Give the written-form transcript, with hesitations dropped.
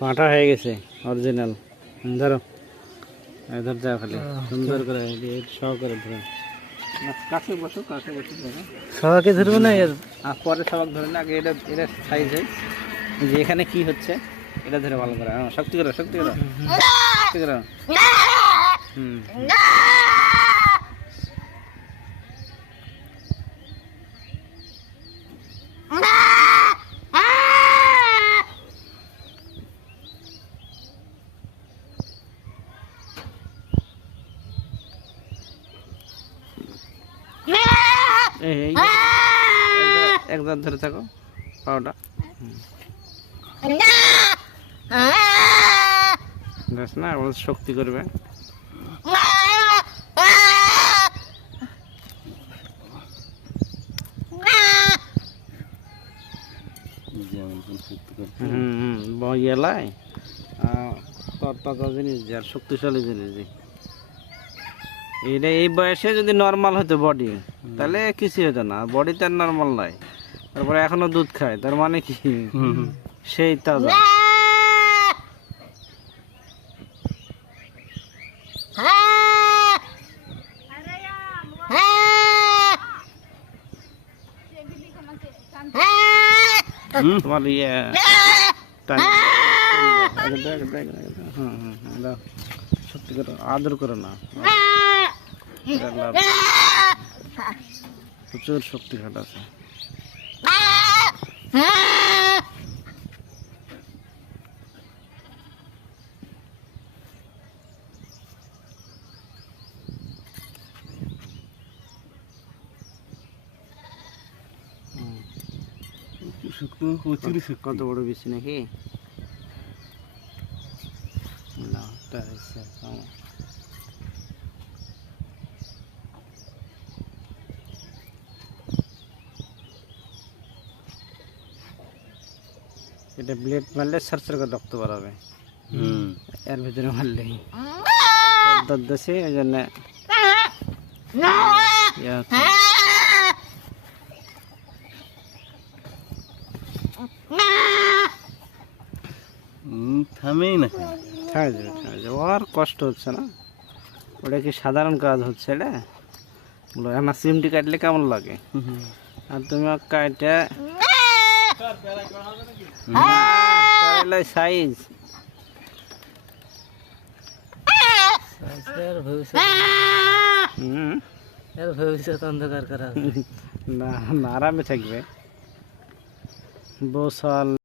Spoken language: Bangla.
পাঁঠা হয়ে গেছে অরিজিনাল। ধরো ধর যাও খালি সুন্দর করে সহ করে ধরো। কাছে বসো কাছে বসে ধরো। সবাইকে ধরবো না এর পরে সবাক ধরে না, আগে এটা এটা সাইজ হয় যে এখানে কি হচ্ছে এটা ধরে ভালো করে। শক্তি করো শক্তি করো শক্তি করো। হুম এই একদম ধরে থাকো পাওটা। দেখ না শক্তি করবে। ইয়েলাই তরতাজা জিনিস যে আর শক্তিশালী জিনিস যে এটা এই বয়সে যদি নর্মাল হতো বডি তাহলে কিছু হতো না। বডি তার নর্মাল নয়, তারপরে এখনো দুধ খায়, তার মানে কি সেই তাজা। তোমার ইয়ে সত্যি করে আদর করো না, প্রচুর শক্তি খাটাচ্ছে। কত বড় বেশি নাকি না এটা ব্লেড মারলে সারসার করে রক্ত বাড়াবে। এর ভিতরে মারলেই দেশে ওই জন্য থামেই না, থামে যাবে থামে যাবে। আর কষ্ট হচ্ছে না, ওটা কি সাধারণ কাজ হচ্ছে এটা। আমার সিমটি কাটলে কেমন লাগে, আর তুমি কাটে সাইজ ভবিষ্যৎ অন্ধকার করা না আরামে থাকবে বসাল।